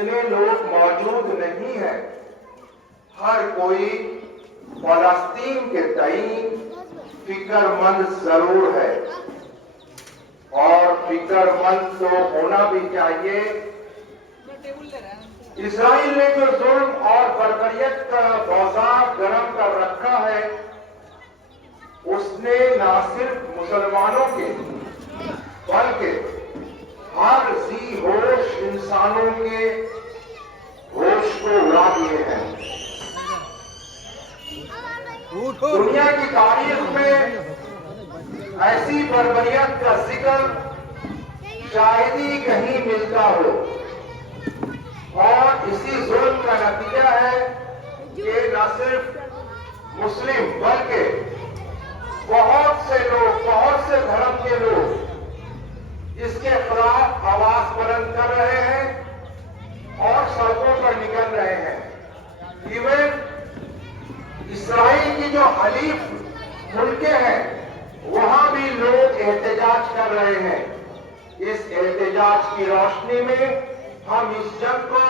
اتنے لوگ موجود نہیں ہیں. ہر کوئی فلسطین کے تئیں فکر مند ضرور ہے اور فکر مند تو ہونا بھی چاہیے. اسرائیل نے جو ظلم اور بربریت کا بازار گرم کر رکھا ہے اس نے نہ صرف مسلمانوں کے بلکہ ہر ذی ہوش انسانوں کے ہوش کو اڑا دیے ہیں. دنیا کی تاریخ میں ایسی بربریت کا ذکر شاید ہی کہیں ملتا ہو اور اسی ظلم کا نتیجہ ہے کہ نہ صرف مسلم بلکہ بہت سے لوگ بہت سے دھرم کے لوگ اس کے خلاف آواز بلند کر رہے ہیں اور سڑکوں پر نکل رہے ہیں. ایون اسرائیل کی جو حلیف ملکیں ہیں وہاں بھی لوگ احتجاج کر رہے ہیں. اس احتجاج کی روشنی میں ہم اس جنگ کو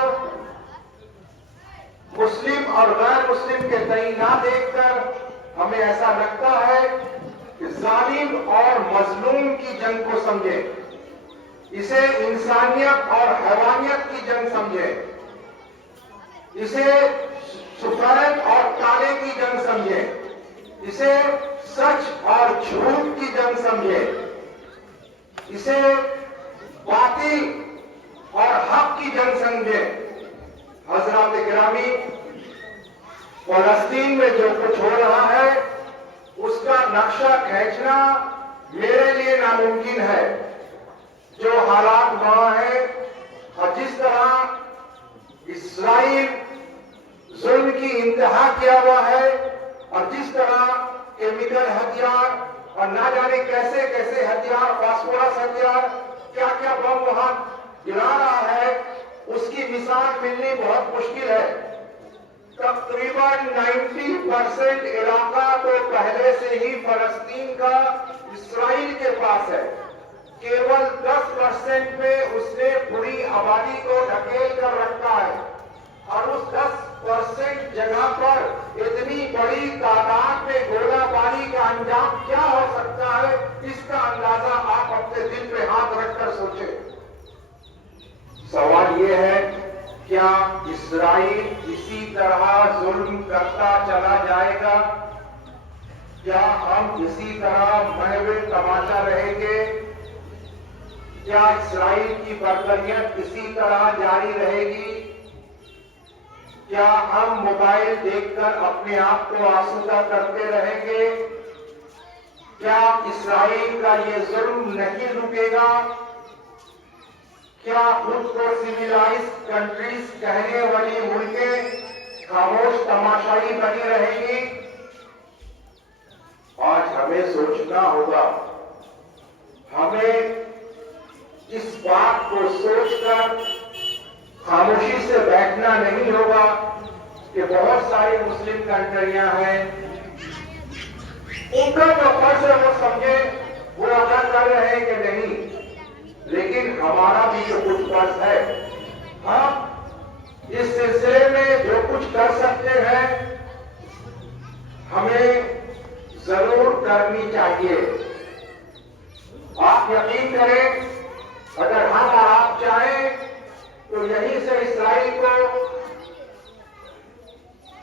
مسلم اور غیر مسلم کے تئیں نہ دیکھ کر ہمیں ایسا لگتا ہے کہ ظالم اور مظلوم کی جنگ کو سمجھیں, اسے انسانیت اور حیوانیت کی جنگ سمجھیں, اسے سفید اور کالے کی جنگ سمجھیں, اسے سچ اور جھوٹ کی جنگ سمجھیں, اسے باطل اور حق کی جنگ سمجھیں. حضرات گرامی, فلسطین میں جو کچھ ہو رہا ہے اس کا نقشہ کھینچنا میرے لیے ناممکن ہے. جو حالات وہاں ہیں اور جس طرح اسرائیل ظلم کی انتہا کیا ہوا ہے اور جس طرح کیمیکل ہتھیار اور نہ جانے کیسے کیسے ہتھیار, فاسفورس ہتھیار, کیا کیا بم وہاں گرا رہا ہے, اس کی مثال ملنی بہت مشکل ہے. تقریباً 90% علاقہ تو پہلے سے ہی فلسطین کا اسرائیل کے پاس ہے. کیول 10% میں اس نے پوری آبادی کو ڈھکیل کر رکھا ہے اور اس 10% جگہ پر اتنی بڑی تعداد میں گولہ باری کا انجام کیا ہو سکتا ہے, اس کا اندازہ آپ اپنے دل پہ ہاتھ رکھ کر سوچیں. سوال یہ ہے, کیا اسرائیل اسی طرح ظلم کرتا چلا جائے گا؟ کیا ہم اسی طرح محو تماشا رہیں گے؟ کیا اسرائیل کی بربریت اسی طرح جاری رہے گی؟ کیا ہم موبائل دیکھ کر اپنے آپ کو آسودہ کرتے رہیں گے؟ کیا اسرائیل کا یہ ظلم نہیں رکے گا؟ کیا خود کو سویلائز کنٹریز کہنے والی ملکیں خاموش تماشائی بنی رہیں گی؟ آج ہمیں سوچنا ہوگا. ہمیں اس بات کو سوچ کر خاموشی سے بیٹھنا نہیں ہوگا کہ بہت ساری مسلم کنٹریاں ہیں, ان کا جو فرض ہے وہ سمجھے, وہ ادا کر رہے ہیں کہ نہیں, لیکن ہمارا بھی جو کچھ فرض ہے, ہم اس سلسلے میں جو کچھ کر سکتے ہیں ہمیں ضرور کرنی چاہیے. آپ یقین کریں, اگر ہم اور آپ چاہیں تو یہیں سے اسرائیل کو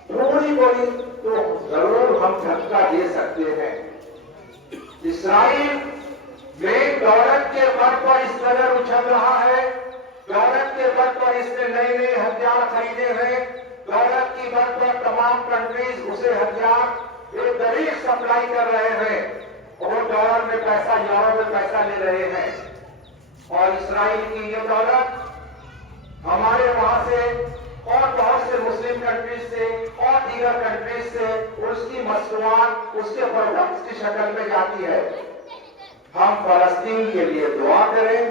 تھوڑی بڑی تو ضرور ہم دھکا دے سکتے ہیں. اسرائیل میں دولت کے بل پر اس قدر اچھل رہا ہے, دولت کے بل پر اس نے نئے نئے ہتھیار خریدے ہیں, دولت کی بل پر تمام کنٹریز اسے ہتھیار ایک طریق سپلائی کر رہے ہیں, اور ڈالر میں پیسہ, یورو میں پیسہ لے رہے ہیں. اور اسرائیل کی یہ دولت ہمارے وہاں سے اور بہت سے مسلم کنٹریز سے اور دیگر کنٹریز سے اس کی مصنوعات, اس کے پروڈکٹس کی شکل میں جاتی ہے. ہم فلسطین کے لیے دعا کریں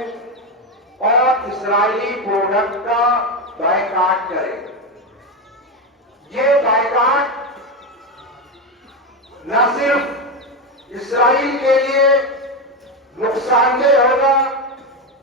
اور اسرائیلی پروڈکٹ کا بائیکاٹ کریں. یہ بائیکاٹ نہ صرف اسرائیل کے لیے نقصان دہ ہوگا